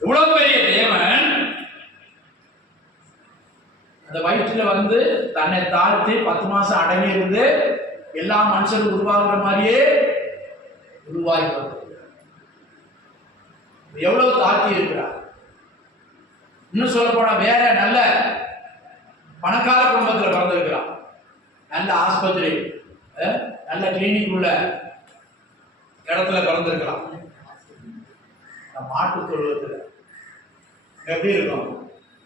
எவ்வளவு பெரிய தேவன் அந்த வயிற்றுல வந்து தன்னை தாழ்த்தி 10 மாசம் அடங்கி இருந்து எல்லா மனுஷரும் உருவாகிற மாதிரியே உருவாகி வந்து எவ்வளவு தாழ்த்தி இருக்கிறார். இன்னும் சொல்ல போனா வேற நல்ல பணக்கார குடும்பத்தில் பிறந்திருக்கிறான், நல்ல ஆஸ்பத்திரி நல்ல கிளினிக் உள்ள இடத்துல பிறந்திருக்கலாம். மாட்டு தொழுவத்தில் எப்படி இருக்கும்,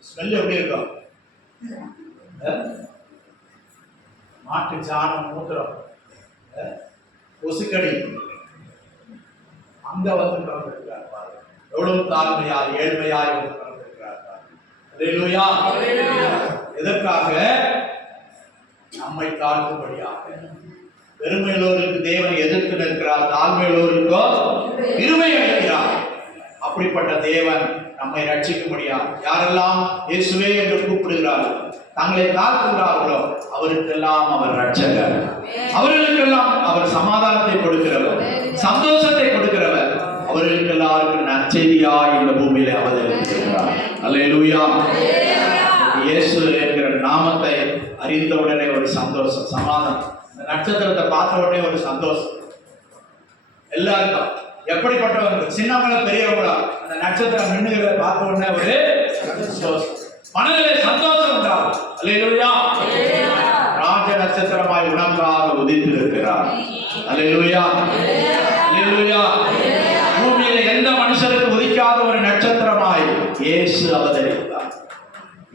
ஸ்மெல் எப்படி இருக்கும், மாட்டு சாணம் மூத்திரம் கொசுக்கடி அங்க வந்து பிறந்திருக்கிறார். எவ்வளவு தாழ்மையாய் ஏழ்மையாய் வந்து பிறந்திருக்கிறார். அல்லேலூயா. எதற்காக? நம்மை தாழ்த்தும்படியாக. பெருமையுள்ளவர்களுக்கு தேவன் எதிர்த்து நிற்கிறார், தாழ்மையுள்ளவர்களுக்கோ பெருமை அளிக்கிறார். அப்படிப்பட்ட தேவன் நம்மை ரட்சிக்கும்படியா யாரெல்லாம் இயேசுவே என்று கூப்பிடுகிறார்கள், தங்களை தாழ்த்துகிறார்களோ அவருக்கெல்லாம் அவர் ரட்சகர், அவர்களுக்கெல்லாம் அவர் சமாதானத்தை கொடுக்கிறவர், சந்தோஷத்தை கொடுக்கிறவர், அவர்களுக்கு எல்லாருக்கும் நற்செய்தியாய் இந்த பூமியில அவதரிக்கிறார். அல்லேலூயா. இயேசு என்கிற நாமத்தை அறிந்த உடனே ஒரு சந்தோஷம், சமாதானம். இந்த நட்சத்திரத்தை பார்த்த உடனே ஒரு சந்தோஷம் எல்லாருக்கும். எப்படிப்பட்டவர்கள், சின்னவங்கள பெரியவங்களா, அந்த நட்சத்திரம் மின்னுகிறத பார்த்த உடனே ஒரு சந்தோஷம், மனதிலே சந்தோஷம் உண்டாகும். அல்லேலூயா. ராஜ நட்சத்திரமாய் உனக்காக உதித்து இருக்கிறார். அல்லேலூயா. அல்லேலூயா. பூமியில எந்த மனுஷருக்கு உதிக்காத ஒரு நட்சத்திரமாய் இயேசு அவதரித்தார்.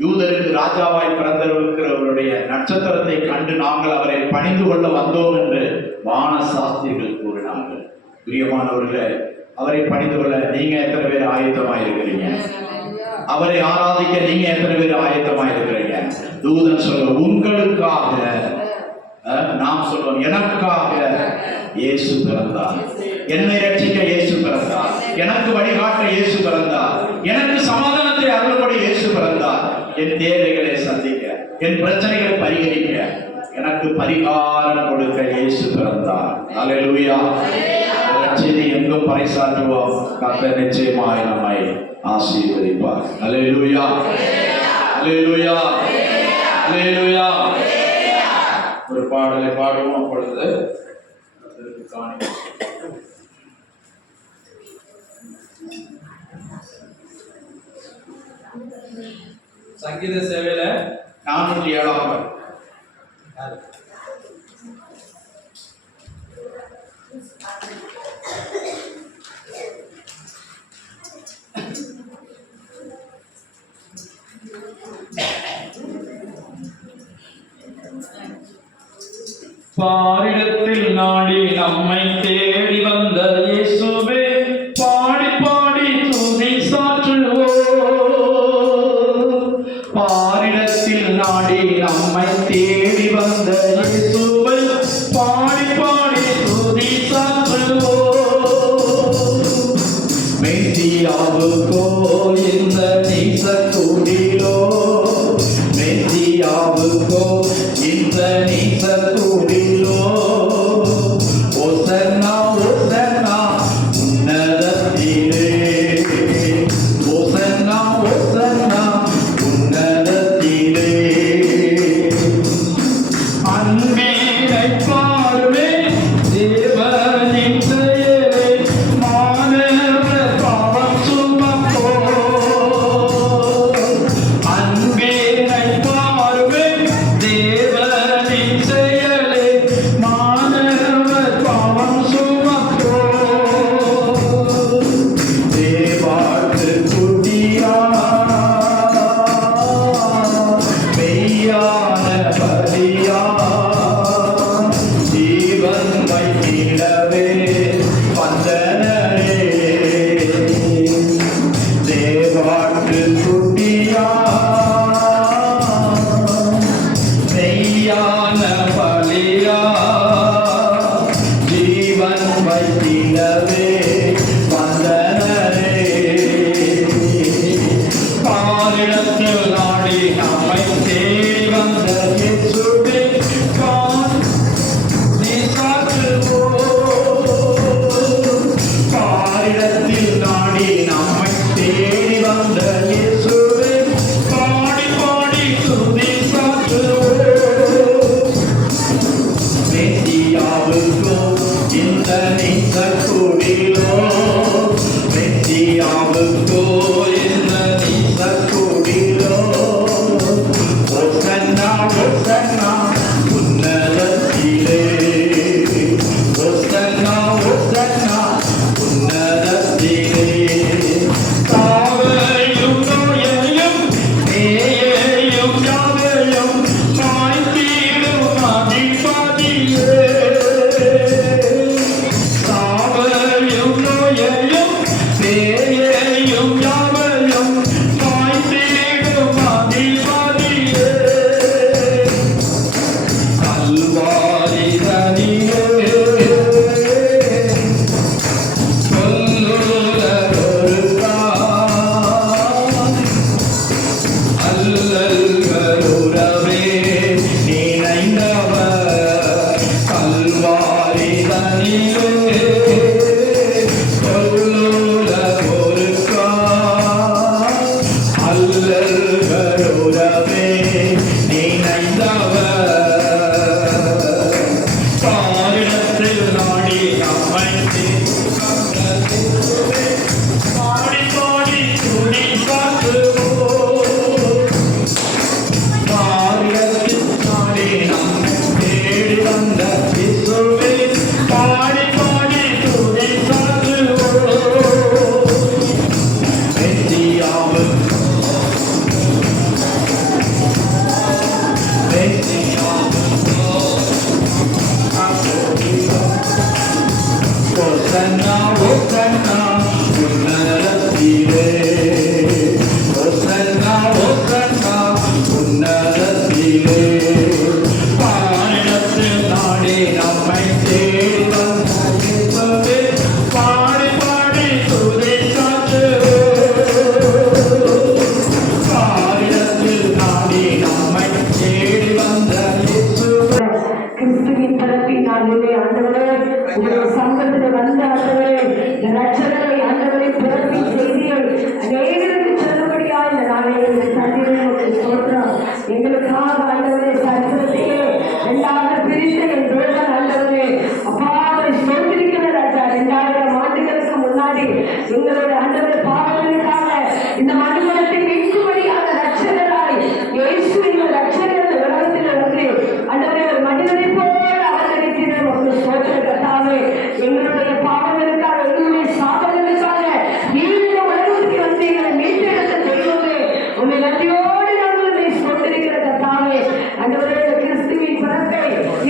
யூதருக்கு ராஜாவாய் பிறந்திருக்கிறவருடைய நட்சத்திரத்தை கண்டு நாங்கள் அவரை பணிந்து கொள்ள வந்தோம் என்று வான சாஸ்திரிகள் கூறினார்கள். பிரியமானவர்களே, அவரை பணிந்து கொள்ள நீங்க எத்தனை பேர் ஆயத்தமாய் இருக்கிறீங்க? அவரை ஆராதிக்க நீங்க எத்தனை பேர் ஆயத்தமாய் இருக்கிறீங்க? தூதன் சொல்ல உங்களுக்காக, நாம் சொல்வோம் எனக்காக இயேசு பிறந்தார், என்னை ரட்சிக்க இயேசு பிறந்தார், எனக்கு வழிகாட்ட இயேசு பிறந்தார், எனக்கு சமாதானத்தை அருள்படி இயேசு பிறந்தார், என் தேவைகளை சந்திக்க, என் பிரச்சனைகளை பரிகரிக்க, எனக்கு பரிகாரம் கொடுக்க இயேசு பிறந்தார். அல்லேலூயா. ரட்சிதை எங்கும் பறைசாற்றுவோம். கர்த்தர் நிச்சயமாய் நம்மை ஆசீர்வதிப்பார். அல்லேலூயா. அல்லேலூயா. அல்லேலூயா. ஒரு பாடலை பாடுவோம். பொழுது சங்கீத சேவையில 407 பாரிடத்தில் நாடி நம்மை தேடி வந்த இயேசுவே, பாடி பாடி துதி சாற்றுவோம். பாரிடத்தில் நாடி நம்மை தேடி வந்த இயேசுவை, பாடி பாடி துதி சாற்றுவோம். மெசியாவுக்கோ இந்த நேசத்துடிலோ, மெசியாவுக்கோ இந்த நேசத்துடிலோ, ஓசன்னா கிறிஸ்துவின் பிறப்பின் நாளிலே ஆண்டவரே உங்களுடைய சங்கத்தில் வந்த ஆண்டவரே இந்த ரட்சகரை ஆண்டவரை பிறப்பின் செய்தியை அநேகருக்கு சொல்லும்படியா இந்த நாளிலே இந்த தண்ணீரை உங்களுக்கு சொல்றோம். எங்களுக்காக ஆண்டவரே சரித்திரத்தையே இரண்டாக பிரித்த என் தேவன் ஆண்டவரே அப்பாவை சொல்லிருக்கிற ராஜா 2000 ஆண்டுகளுக்கு முன்னாடி எங்களுடைய ஆண்டவரை பாவங்களுக்காக இந்த மனுமனத்தை மீட்கும்படியாக ரட்சகராய் இயேசுவின் ரட்சகர் உலகத்தில் வந்து ஆண்டவரே ஒரு மனிதனை போல அவதரித்தீர்கள். உங்கள் சோதனை கர்த்தாவே எங்களுடைய பாவங்களுக்காக எங்களுடைய சாபங்களுக்காக நீண்ட உலகத்துக்கு வந்து எங்களை மீட்டெடுத்த தெய்வமே உண்மை நன்றியோடு நாங்கள் உண்மை சொல்லிருக்கிற கர்த்தாவே ஆண்டவரே இந்த கிறிஸ்துவின் பிறப்பை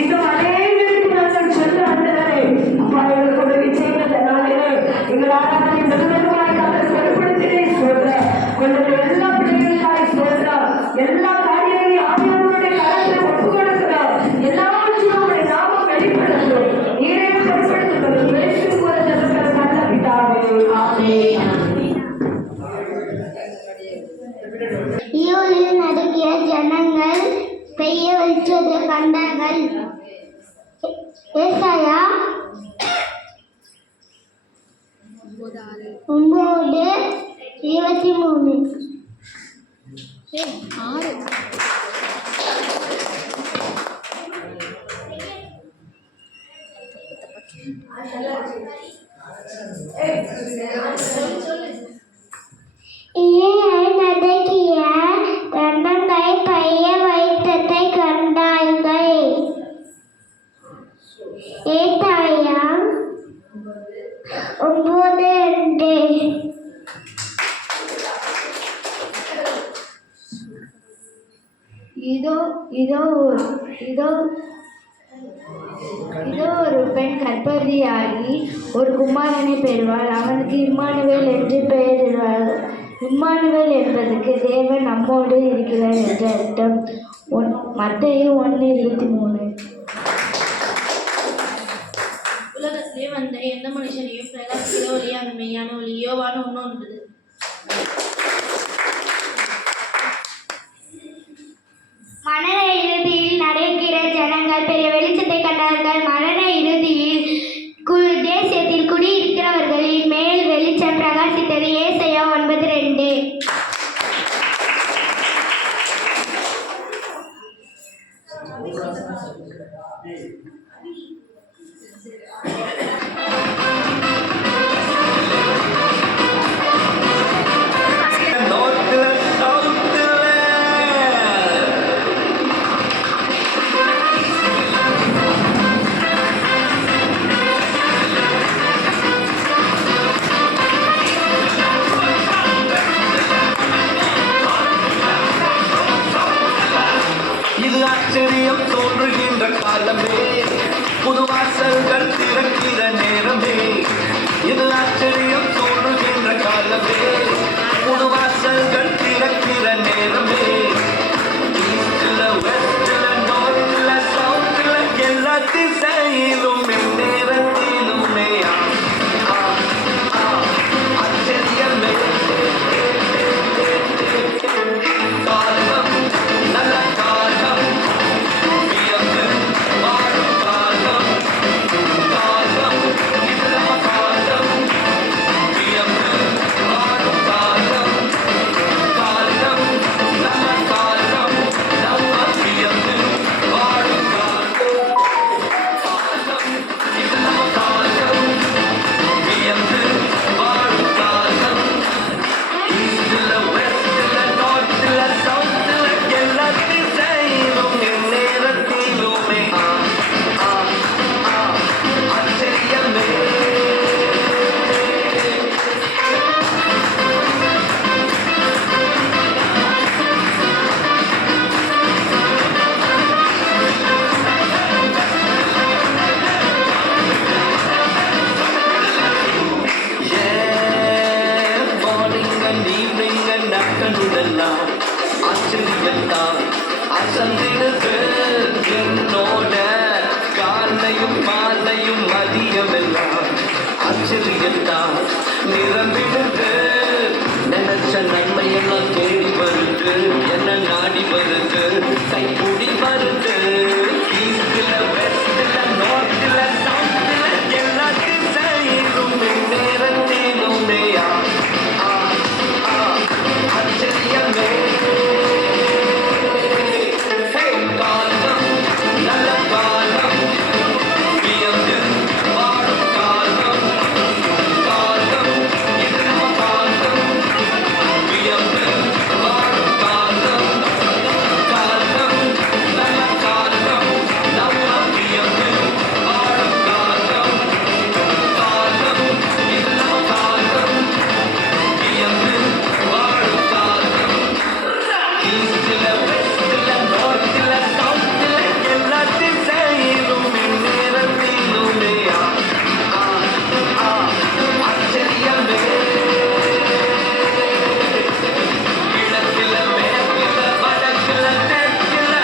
இன்னும் அநேகருக்கு நாங்கள் சொல்ல ஆண்டவரே அப்பா எங்களுக்கு உதவி செய்கிற நாளிலே எங்கள் ஆராதனை நிறுவனமாய் நாங்கள் வெளிப்படுத்தினே சொல்றேன். கொஞ்சம் எல்லா பிள்ளைகளுக்காக சொல்றோம். எல்லா காரியங்களையும் ஆவியானவருடைய கரத்தில் ஒப்பு கொடுக்கிறோம். எல்லாவற்றையும் உங்களுடைய நாமம் வெளிப்படுத்தும். நீரே பொறுப்படுத்தும். இயேசுவின் மூலம் ஜெபிக்கிற நல்ல பிதாவே. ஆமென். ஈயோலில் நடுங்கிய ஜனங்கள் பெய்ய வெளிச்சத்தை கண்டார்கள். ஏசாயா 9:23. ஈயை நடுங்கிய ஜனங்கள் பெய்ய வெளிச்சத்தை கண்டார்கள். ஏசாயா 9:2. இதோ ஒரு பெண் கர்ப்பவதியாகி ஒரு குமாரனை பெறுவாள். அவனுக்கு இம்மானுவேல் என்று பெயரிடுவாள். இம்மானுவேல் என்பதற்கு தேவன் நம்மோடு இருக்கிறார் என்று அர்த்தம். மத்தேயு 1:23. உலகத்திலே வந்த எந்த மனுஷனையும் பிரகாசிக்கிற ஒளியான மெய்யான ஒளி யோவான் 1:9. மரண இறுதியில் நடக்கிற ஜனங்கள் பெரிய வெளிச்சத்தை கண்டார்கள். மரண இறுதியில் தேசத்தில் குடியிருக்கிறவர்களின் மேல் வெளிச்சம் பிரகாசித்தது. ஏசாயா 9:2. ஆச்சரியம் தோன்றுகின்ற காலமே, புது வாசல்கள் திறக்கிற நேரமே. இது ஆச்சரியம் தோன்றுகின்ற காலமே, புது வாசல்கள் திறக்கிற நேரமே. ஈஸ்ட்ல வெஸ்ட்ல நார்த்ல சவுத்ல எல்லா திசையிலும் நேரத்திலுமே ஆச்சரியமே. காலம் நல்ல காலம், வியந்து வாழும் காலம். ஆச்சரியத்தான் நிரம்பிடுது. நினைச்ச நன்மை எல்லாம் தேடி வருது, என்ன நாடி வருது, கைப்பிடி வருது. ஈஸ்ட்ல வெஸ்ட்ல நார்த்ல சவுத்ல எல்லா திசையிலுமே நேரத்திலுமே ஆச்சரியமே. காலம் நல்ல காலம், வியந்து வாழும் காலம். காலம் இது நம்ம காலம், வியந்து வாழும் காலம். காலம் நல்ல காலம், நம்ம வியந்து வாழும் காலம். காலம் இது நம்ம காலம், வியந்து வாழும் காலம். ஈஸ்ட்ல வெஸ்ட்ல நார்த்ல சவுத்ல எல்லா திசையிலுமே நேரத்திலுமே ஆச்சரியமே. கிழக்கில மேற்கில வடக்கில தெற்கில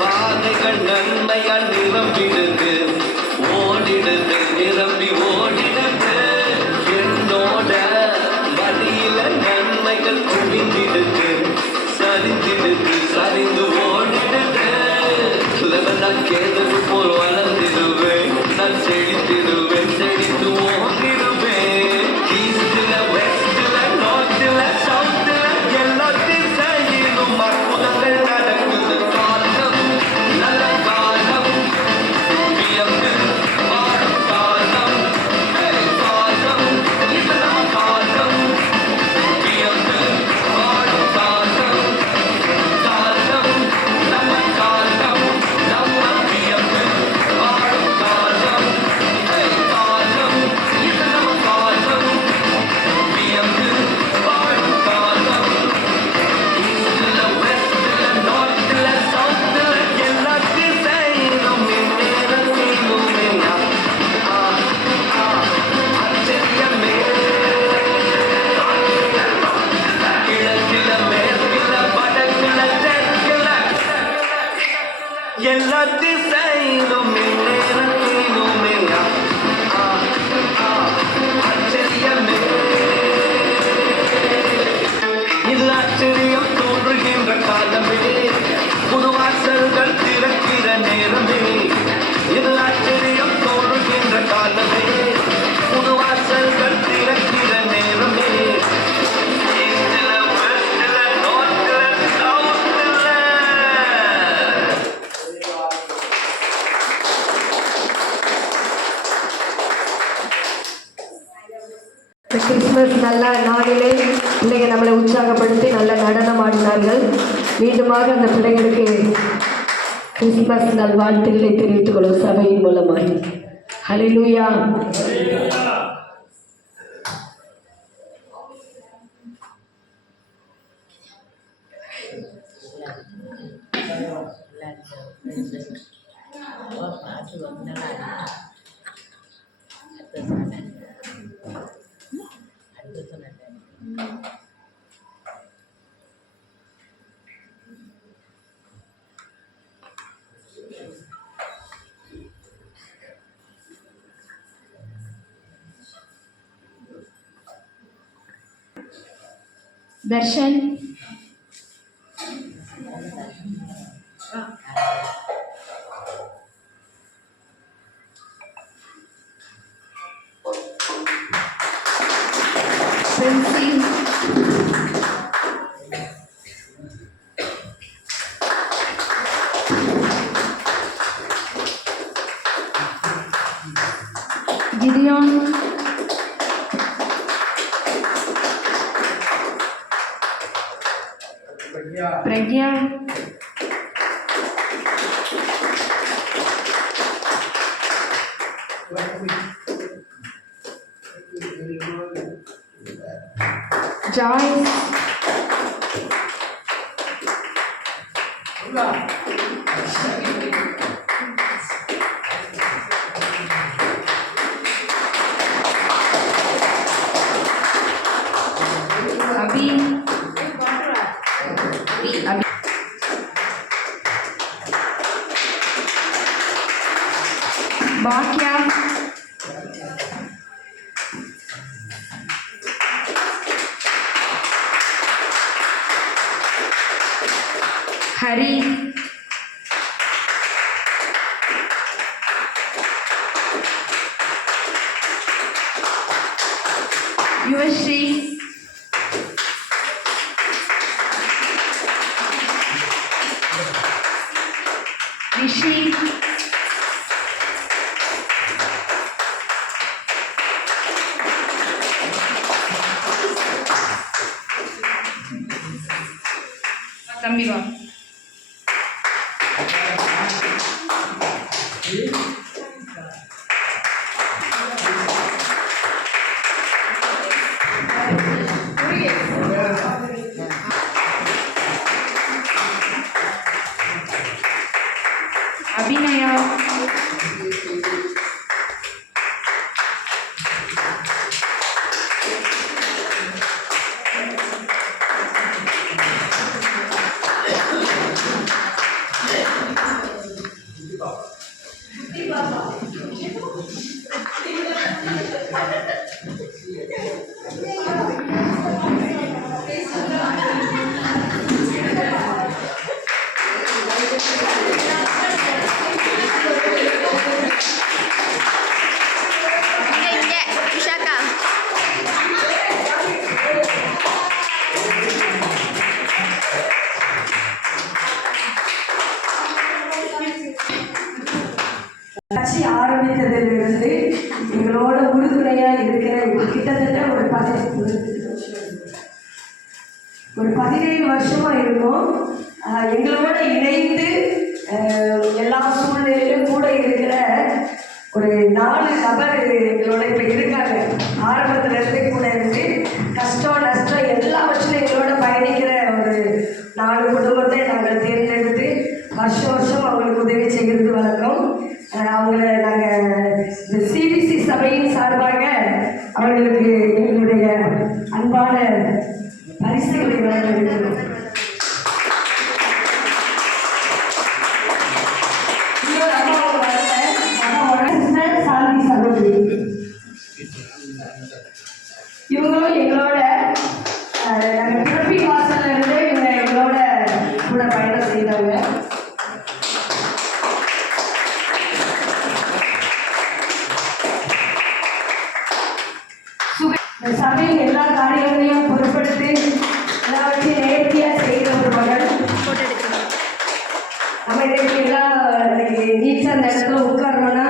பாதைகள் நன்மையால் நிரம்பிடுது, ஓடிடுது, நிரம்பி ஓடிடுது. என்னோட வழியில நன்மைகள் குவிந்திடுது, சரிந்திடுது, சரிந்து ஓடிடுது. நான் கேதது போல் வளர்ந்திடுவேன், நான் செழித்திடுவேன், செழித்து ஓடிடுவேன். ஈஸ்ட்ல வெஸ்ட்ல நார்த்ல சவுத்ல எல்லா திசையிலும் அற்புதங்கள் நடக்குது. காலம் நல்ல காலம், வியந்து வாழும் காலம். காலம் இது நம்ம காலம், வியந்து வாழும் காலம். காலம் நல்ல காலம், நம்ம வியந்து வாழும் காலம். காலம் இது நம்ம காலம், வியந்து வாழும் காலம். ஈஸ்ட்ல வெஸ்ட்ல நார்த்ல சவுத்ல எல்லா திசையிலுமே நேரத்திலுமே ஆச்சரியமே. கிழக்கில மேற்கில வடக்கில தெற்கில எல்லா திசையிலுமே நேரத்திலுமே ஆச்சரியமே. இது ஆச்சரியம் தோன்றுகின்ற காலமே, புது வாசல்கள் திறக்கிற நேரமே. இது ஆச்சரியம் தோன்றுகின்ற காலமே, புது வாசல்கள் திறக்கிற நேரமே. ஈஸ்ட்ல வெஸ்ட்ல நார்த்ல சவுத்ல இந்த கிறிஸ்துமஸ் நல்ல நாளிலே பிள்ளைங்க நம்மளை உற்சாகப்படுத்தி நல்ல நடனம் ஆடினார்கள். மீண்டுமாக அந்த பிள்ளைகளுக்கு கிறிஸ்துமஸ் நல்வாழ்த்துக்களை தெரிவித்துக் கொள்ளும் சபையின் மூலமாய். ஹல்லேலூயா. தர்ஷன், பிரின்சி, கிதியோன், பிரக்யா, ஜாய்ஸ், பாக்யா, ஹரி, யுவஸ்ரீ, ரிஷி, தம்பி வா. அபிநயா, விஷாக்கா, கட்சி ஆரம்பித்ததிலிருந்து எங்களோட உறுதுணையா இருக்கிற கிட்டத்தட்ட ஒரு 17 வருஷமா இருக்கோம். எங்களோட இணைந்து எல்லா சூழ்நிலையிலும் கூட இருக்கிற ஒரு 4 நபர் எங்களோட இப்ப இருக்காங்க. ஆரம்பத்துல இருந்தே கூட இருந்து கஷ்டம் நஷ்டம் எல்லாவற்றிலும் எங்களோட பயணிக்கிற ஒரு 4 குடும்பத்தை நாங்கள் தேர்ந்தெடுத்து வருஷம் அவங்களுக்கு உதவி செய்கிறது வழக்கம். அவங்கள நாங்கள் சிபிசி சபையின் சார்பாக அவர்களுக்கு எங்களுடைய அன்பான பரிசுகளை வழங்கியிருக்கிறோம். சாந்தி சகோதரி இவங்களும் எங்களோட நாங்கள் பிறப்பி வாசல்ல இருந்து இவங்க எங்களோட கூட பயணம் செய்தவங்க. சபையின் எல்லா காரியங்களையும் பொருட்படுத்தி எல்லாவற்றையும் நேர்த்தியாக செய்கிற ஒரு மகள். நம்ம இன்னைக்கு எல்லாம் நீட்டாக அந்த இடத்துல உட்காரணும்னா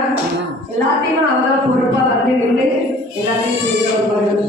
எல்லாத்தையுமே அவங்க பொறுப்பாக வந்து நின்று எல்லாத்தையும் செய்கிற ஒரு மகள்.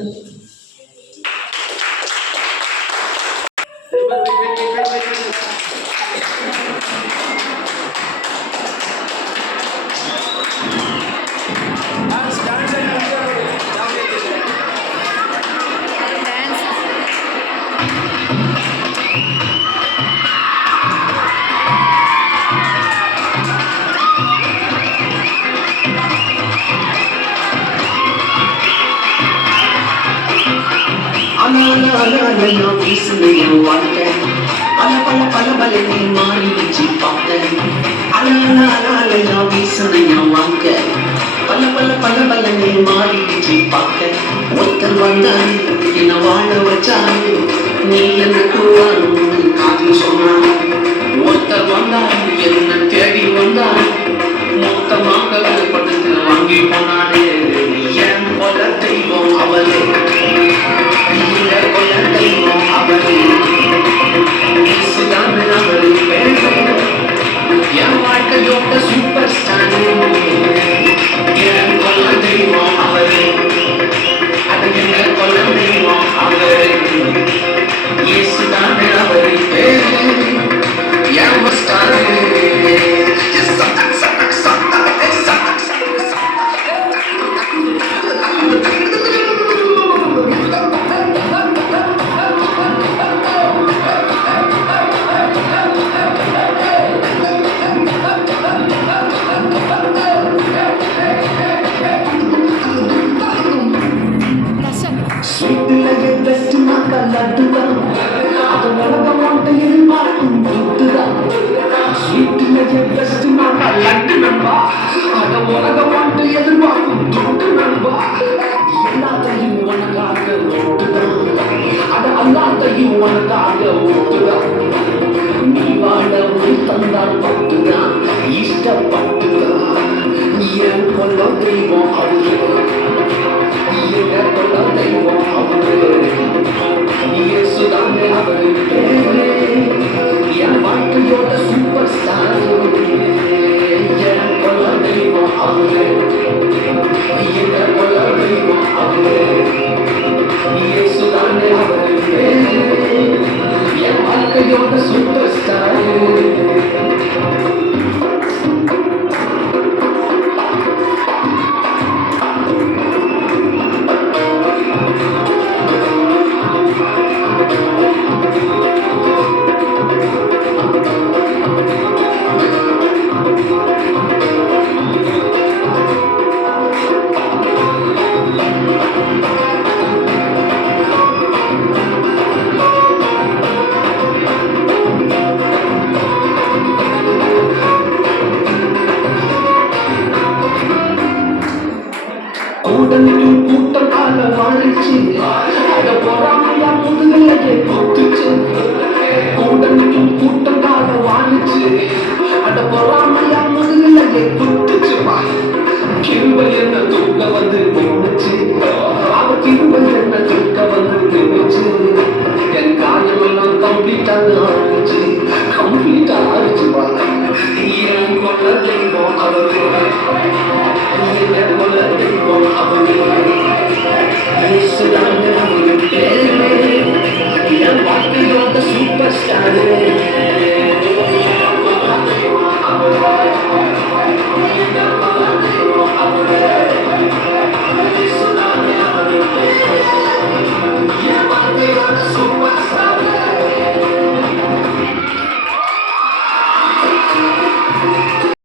நான் வீசுனையோ வாழ்க்கை பல பலனை மாறிடுச்சு பார்த்தேன். நான் வீசுனையோ வாழ்க்கை பல பலனை மாறிடுச்சு பார்த்தேன். ஒருத்தர் வந்தாரு என்ன வாழ வச்சாரு, நீ எனக்கு வரும் காதில் சொன்னாரு. ஒருத்தர் வந்தாரு என்ன தேடி வந்தாரு, மொத்தமாக படுத்து வாங்கி போனாரு. என் கொல தெய்வம் அவரே, கொல தெய்வம் அவரே, அவரு என் வாழ்க்கையோட சூப்பர் ஸ்டார். என் கொல தெய்வம் அவரு, அது எங்க கொல தெய்வம் அவரு, இயேசுதானே அவரு என் ஸ்டார். அட உலகம் வந்து எதிர்பார்க்கும் துட்டு நண்பா எல்லாத்தையும் உனக்காக ஓட்டுதான் அட அல்லாத்தையும் உனக்காக ஓட்டுதான் நீ வாழ உன் தந்தால் பட்டுதான் இஷ்டப்பட்டுதான் என் கொல்ல தெய்வம் அவரு என் கொல்ல தெய்வம் அவரு இயேசுதானே அவரு என் வாழ்க்கையோட சூப்பர் ஸ்டார் என் கொல்ல தெய்வம் அவரு என் கொல்ல தெய்வம் அவரு இயேசுதானே அவரு என் வாழ்க்கையோட சூப்பர் ஸ்டார் கூட்டணியும் கூட்டம் கால வாழ்ச்சி அட பொறாமையா முதுகலையே கொத்துச்சு கூட்டணியும் கூட்டம் கால வாழ்ச்சி அட பொறாமையா முதுகலையே கொத்து